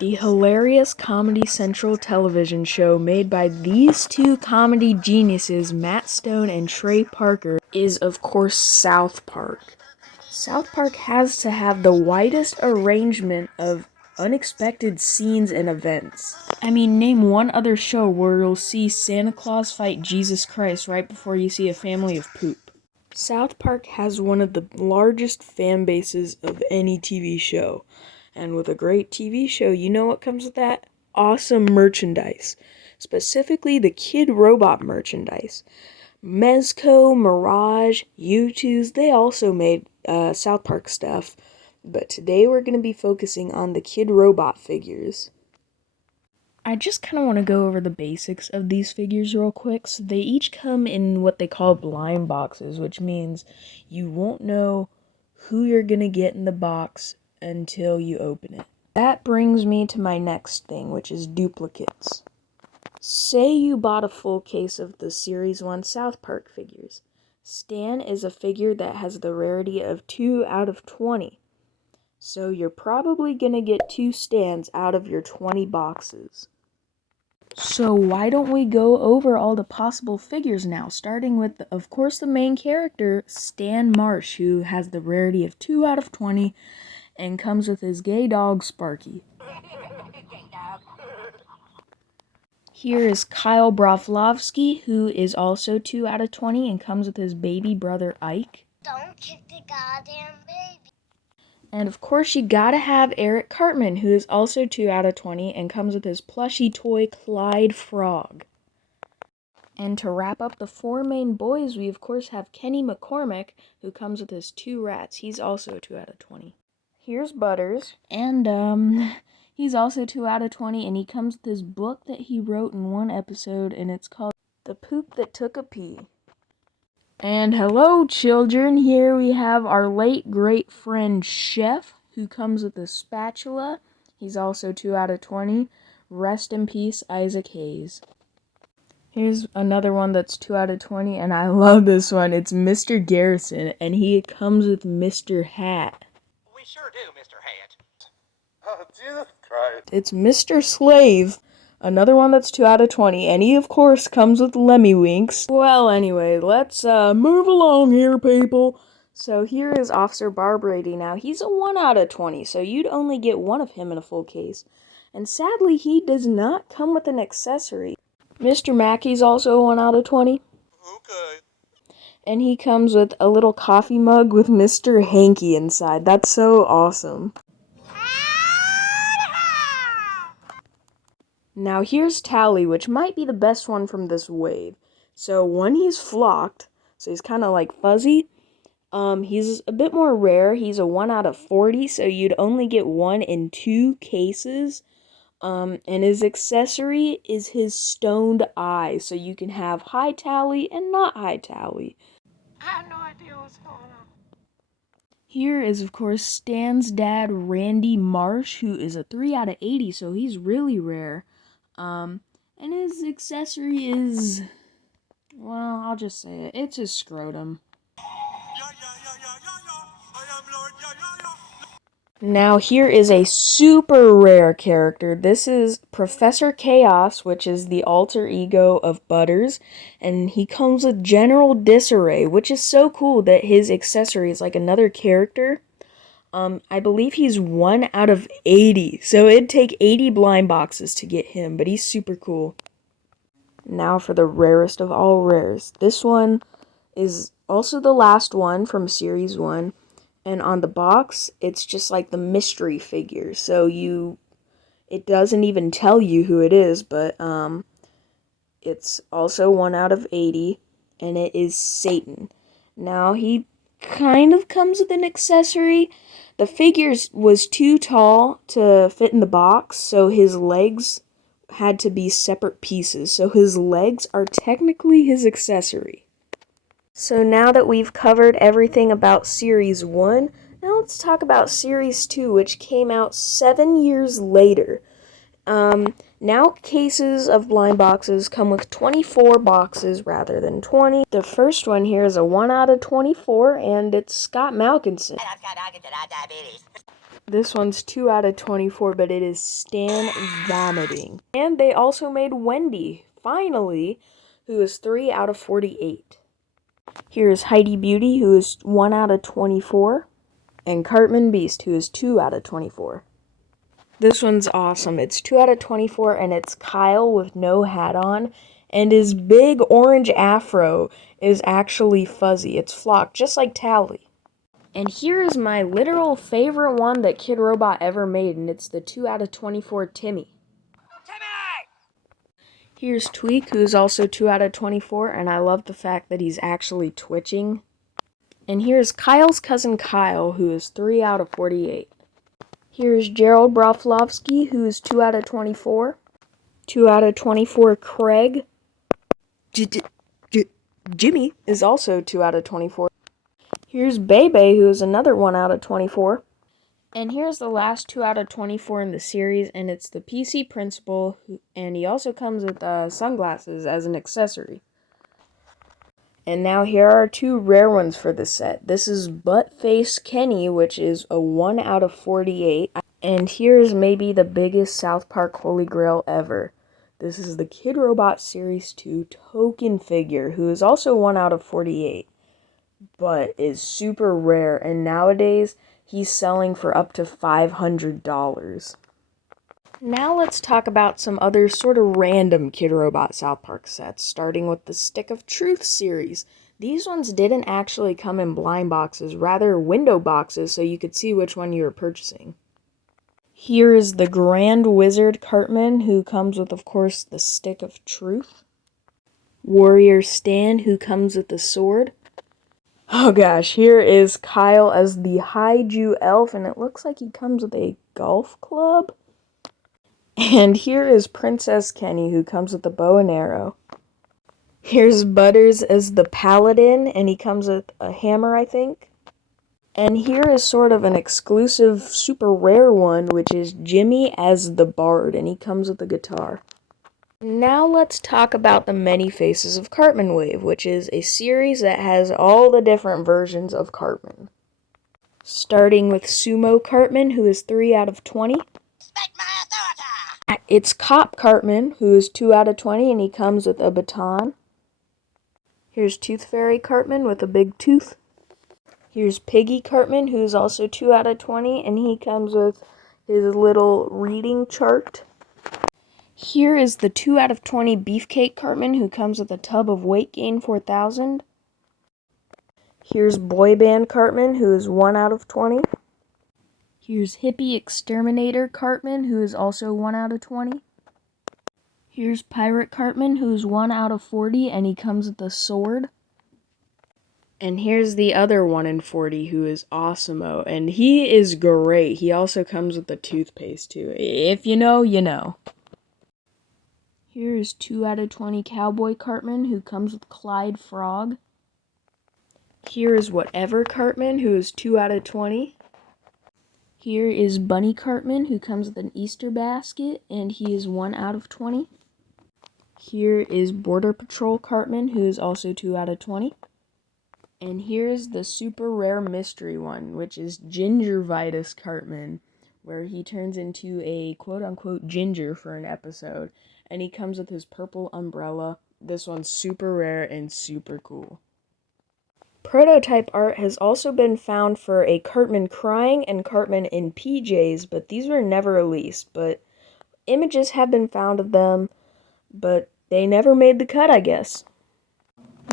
The hilarious Comedy Central television show made by these two comedy geniuses, Matt Stone and Trey Parker, is of course South Park. South Park has to have the widest arrangement of unexpected scenes and events. I mean, name one other show where you'll see Santa Claus fight Jesus Christ right before you see a family of poop. South Park has one of the largest fan bases of any TV show. And with a great TV show, you know what comes with that? Awesome merchandise. Specifically the Kidrobot merchandise. Mezco, Mirage, U2s, they also made South Park stuff. But today we're going to be focusing on the Kidrobot figures. I just kind of want to go over the basics of these figures real quick. So they each come in what they call blind boxes, which means you won't know who you're going to get in the box until you open it. That brings me to my next thing, which is duplicates. Say you bought a full case of the Series 1 South Park figures. Stan is a figure that has the rarity of 2 out of 20. So you're probably going to get 2 Stans out of your 20 boxes. So why don't we go over all the possible figures now, starting with, of course, the main character, Stan Marsh, who has the rarity of 2 out of 20, and comes with his gay dog, Sparky. Here is Kyle Broflovsky, who is also 2 out of 20 and comes with his baby brother, Ike. Don't kick the goddamn baby. And of course, you gotta have Eric Cartman, who is also 2 out of 20 and comes with his plushy toy, Clyde Frog. And to wrap up the 4 main boys, we of course have Kenny McCormick, who comes with his 2 rats. He's also 2 out of 20. Here's Butters, and he's also 2 out of 20, and he comes with his book that he wrote in one episode, and it's called The Poop That Took a Pee. And hello, children, here we have our late great friend Chef, who comes with a spatula. He's also 2 out of 20. Rest in peace, Isaac Hayes. Here's another one that's 2 out of 20, and I love this one. It's Mr. Garrison, and he comes with Mr. Hat. We sure do, Mr. Hat. Oh, Jesus Christ. It's Mr. Slave, another one that's 2 out of 20, and he, of course, comes with Lemmy Winks. Well, anyway, let's move along here, people. So here is Officer Barbrady. Now, he's a 1 out of 20, so you'd only get one of him in a full case. And sadly, he does not come with an accessory. Mr. Mackey's also a 1 out of 20. Okay. And he comes with a little coffee mug with Mr. Hanky inside. That's so awesome. Now here's Tally, which might be the best one from this wave. So when he's flocked, so he's kind of like fuzzy, he's a bit more rare. He's a 1 out of 40, so you'd only get 1 in 2 cases. And his accessory is his stoned eye, so you can have high Tally and not high Tally. I have no idea what's going on. Here is, of course, Stan's dad, Randy Marsh, who is a 3 out of 80, so he's really rare. And his accessory is, well, I'll just say it. It's his scrotum. Now here is a super rare character. This is Professor Chaos, which is the alter ego of Butters, and he comes with General Disarray, which is so cool that his accessory is like another character. I believe he's 1 out of 80, so it'd take 80 blind boxes to get him, but he's super cool. Now for the rarest of all rares. This one is also the last one from Series 1. And on the box, it's just like the mystery figure. So it doesn't even tell you who it is, but it's also 1 out of 80, and it is Satan. Now, he kind of comes with an accessory. The figure was too tall to fit in the box, so his legs had to be separate pieces. So his legs are technically his accessory. So now that we've covered everything about Series 1, now let's talk about Series 2, which came out 7 years later. Now cases of blind boxes come with 24 boxes rather than 20. The first one here is a 1 out of 24, and it's Scott Malkinson. This one's 2 out of 24, but it is Stan vomiting. And they also made Wendy, finally, who is 3 out of 48. Here's Heidi Beauty, who is 1 out of 24. And Cartman Beast, who is 2 out of 24. This one's awesome. It's 2 out of 24, and it's Kyle with no hat on. And his big orange afro is actually fuzzy. It's flocked, just like Tally. And here is my literal favorite one that Kidrobot ever made, and it's the 2 out of 24 Timmy. Here's Tweak, who's also 2 out of 24, and I love the fact that he's actually twitching. And here's Kyle's cousin Kyle, who is 3 out of 48. Here's Gerald Broflovsky, who is 2 out of 24. 2 out of 24 Craig. Jimmy is also 2 out of 24. Here's Bebe, who is another 1 out of 24. And here's the last 2 out of 24 in the series, and it's the PC Principal, and he also comes with sunglasses as an accessory. And now here are 2 rare ones for the set. This is Buttface Kenny, which is a 1 out of 48. And here's maybe the biggest South Park Holy Grail ever. This is the Kidrobot Series 2 token figure, who is also 1 out of 48, but is super rare, and nowadays he's selling for up to $500. Now let's talk about some other sort of random Kidrobot South Park sets, starting with the Stick of Truth series. These ones didn't actually come in blind boxes, rather window boxes, so you could see which one you were purchasing. Here is the Grand Wizard Cartman, who comes with, of course, the Stick of Truth. Warrior Stan, who comes with the sword. Oh gosh, here is Kyle as the Haiju Elf, and it looks like he comes with a golf club. And here is Princess Kenny, who comes with the bow and arrow. Here's Butters as the Paladin, and he comes with a hammer, I think. And here is sort of an exclusive, super rare one, which is Jimmy as the Bard, and he comes with a guitar. Now let's talk about the Many Faces of Cartman Wave, which is a series that has all the different versions of Cartman. Starting with Sumo Cartman, who is 3 out of 20. Respect my authority. It's Cop Cartman, who is 2 out of 20, and he comes with a baton. Here's Tooth Fairy Cartman with a big tooth. Here's Piggy Cartman, who's also 2 out of 20, and he comes with his little reading chart. Here is the 2 out of 20 Beefcake Cartman, who comes with a tub of Weight Gain 4000. Here's Boy Band Cartman, who is 1 out of 20. Here's Hippie Exterminator Cartman, who is also 1 out of 20. Here's Pirate Cartman, who's 1 out of 40, and he comes with a sword. And here's the other 1 in 40, who is Awesemo, and he is great. He also comes with the toothpaste, too. If you know, you know. Here is 2 out of 20 Cowboy Cartman, who comes with Clyde Frog. Here is Whatever Cartman, who is 2 out of 20. Here is Bunny Cartman, who comes with an Easter basket, and he is 1 out of 20. Here is Border Patrol Cartman, who is also 2 out of 20. And here's the super rare mystery one, which is Gingivitis Cartman, where he turns into a quote-unquote ginger for an episode, and he comes with his purple umbrella. This one's super rare and super cool. Prototype art has also been found for a Cartman crying and Cartman in PJs, but these were never released. But images have been found of them, but they never made the cut, I guess.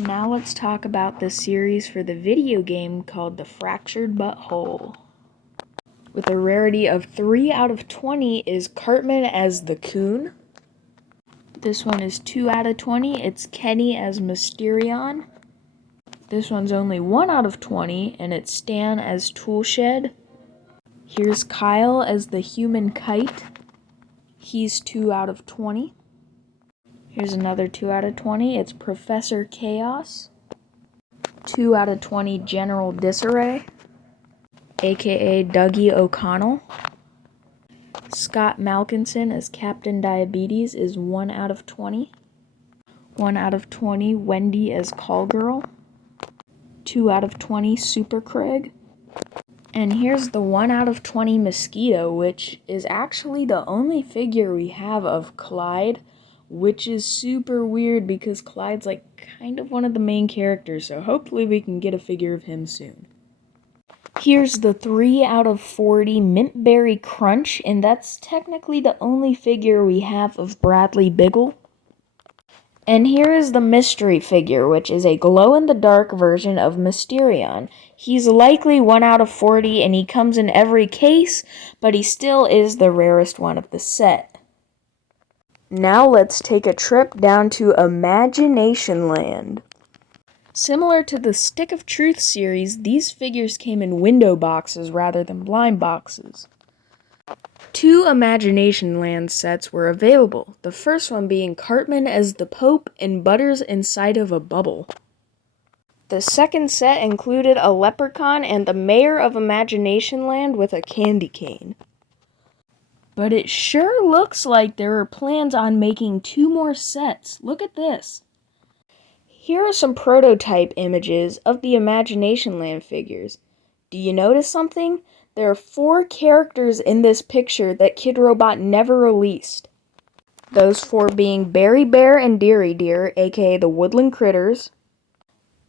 Now let's talk about the series for the video game called The Fractured But Whole. With a rarity of 3 out of 20 is Cartman as the Coon. This one is 2 out of 20. It's Kenny as Mysterion. This one's only 1 out of 20, and it's Stan as Toolshed. Here's Kyle as the Human Kite. He's 2 out of 20. Here's another 2 out of 20. It's Professor Chaos. 2 out of 20 General Disarray, aka Dougie O'Connell. Scott Malkinson as Captain Diabetes is 1 out of 20. 1 out of 20 Wendy as Call Girl. 2 out of 20 Super Craig. And here's the 1 out of 20 mosquito, which is actually the only figure we have of Clyde, which is super weird because Clyde's like kind of one of the main characters, so hopefully we can get a figure of him soon. Here's the 3 out of 40 Mint Berry Crunch, and that's technically the only figure we have of Bradley Biggle. And here is the mystery figure, which is a glow-in-the-dark version of Mysterion. He's likely 1 out of 40, and he comes in every case, but he still is the rarest one of the set. Now let's take a trip down to Imagination Land. Similar to the Stick of Truth series, these figures came in window boxes rather than blind boxes. 2 Imagination Land sets were available, the first one being Cartman as the Pope and Butters inside of a bubble. The second set included a leprechaun and the mayor of Imagination Land with a candy cane. But it sure looks like there are plans on making 2 more sets. Look at this. Here are some prototype images of the Imagination Land figures. Do you notice something? There are 4 characters in this picture that Kidrobot never released. Those 4 being Berry Bear and Deary Deer, aka the Woodland Critters,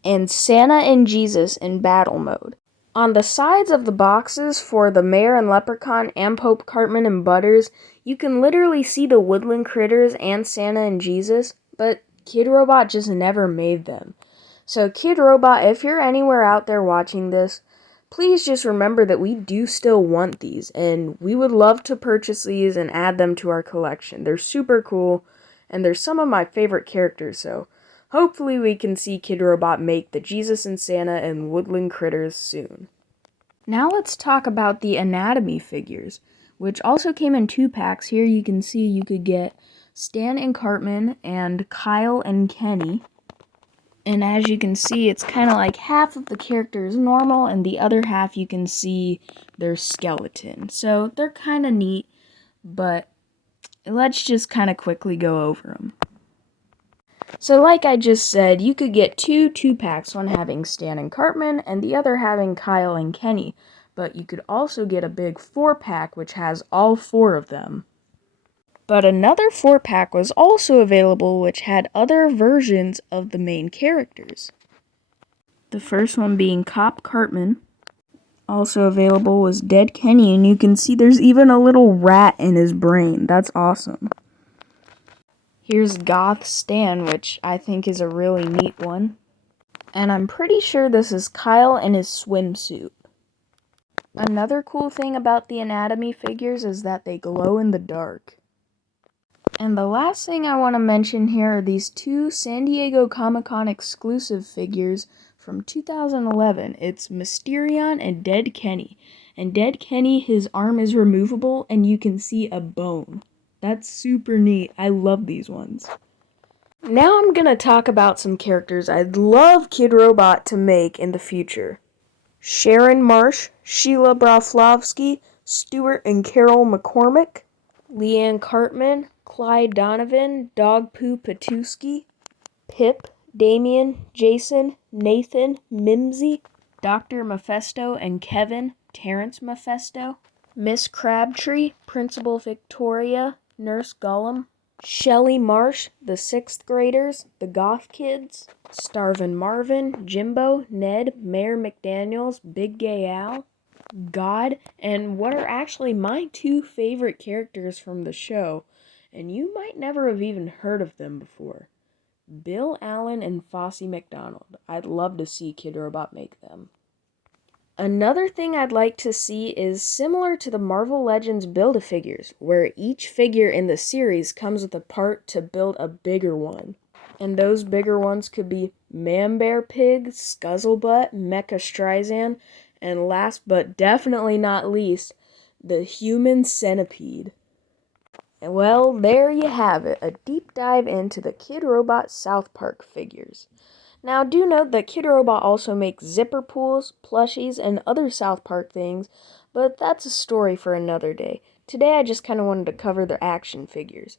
and Santa and Jesus in battle mode. On the sides of the boxes for the Mayor and Leprechaun and Pope Cartman and Butters, you can literally see the Woodland Critters and Santa and Jesus, but Kidrobot just never made them. So Kidrobot, if you're anywhere out there watching this, please just remember that we do still want these, and we would love to purchase these and add them to our collection. They're super cool, and they're some of my favorite characters, so hopefully we can see Kidrobot make the Jesus and Santa and Woodland Critters soon. Now let's talk about the anatomy figures, which also came in 2 packs. Here you can see you could get Stan and Cartman and Kyle and Kenny. And as you can see, it's kind of like half of the character is normal, and the other half you can see their skeleton. So they're kind of neat, but let's just kind of quickly go over them. So like I just said, you could get 2 2-packs, one having Stan and Cartman, and the other having Kyle and Kenny. But you could also get a big 4-pack, which has all 4 of them. But another 4-pack was also available, which had other versions of the main characters. The first one being Cop Cartman. Also available was Dead Kenny, and you can see there's even a little rat in his brain. That's awesome. Here's Goth Stan, which I think is a really neat one. And I'm pretty sure this is Kyle in his swimsuit. Another cool thing about the anatomy figures is that they glow in the dark. And the last thing I want to mention here are these 2 San Diego Comic-Con exclusive figures from 2011. It's Mysterion and Dead Kenny. And Dead Kenny, his arm is removable and you can see a bone. That's super neat. I love these ones. Now I'm gonna talk about some characters I'd love Kidrobot to make in the future. Sharon Marsh, Sheila Broflovsky, Stuart and Carol McCormick, Leanne Cartman, Clyde Donovan, Dog Poo Patuski, Pip, Damien, Jason, Nathan, Mimsy, Dr. Mephisto and Kevin, Terrence Mephisto, Miss Crabtree, Principal Victoria, Nurse Gollum, Shelley Marsh, the 6th graders, the Goth Kids, Starvin' Marvin, Jimbo, Ned, Mayor McDaniels, Big Gay Al, God, and what are actually my 2 favorite characters from the show, and you might never have even heard of them before. Bill Allen and Fosse McDonald. I'd love to see Kidrobot make them. Another thing I'd like to see is similar to the Marvel Legends Build-A-Figures, where each figure in the series comes with a part to build a bigger one. And those bigger ones could be Man Bear Pig, Scuzzlebutt, Mecha Streisand, and last but definitely not least, the Human Centipede. Well, there you have it, a deep dive into the Kidrobot South Park figures. Now, do note that Kidrobot also makes zipper pools, plushies, and other South Park things, but that's a story for another day. Today, I just kind of wanted to cover their action figures.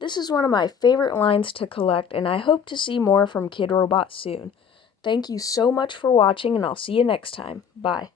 This is one of my favorite lines to collect, and I hope to see more from Kidrobot soon. Thank you so much for watching, and I'll see you next time. Bye.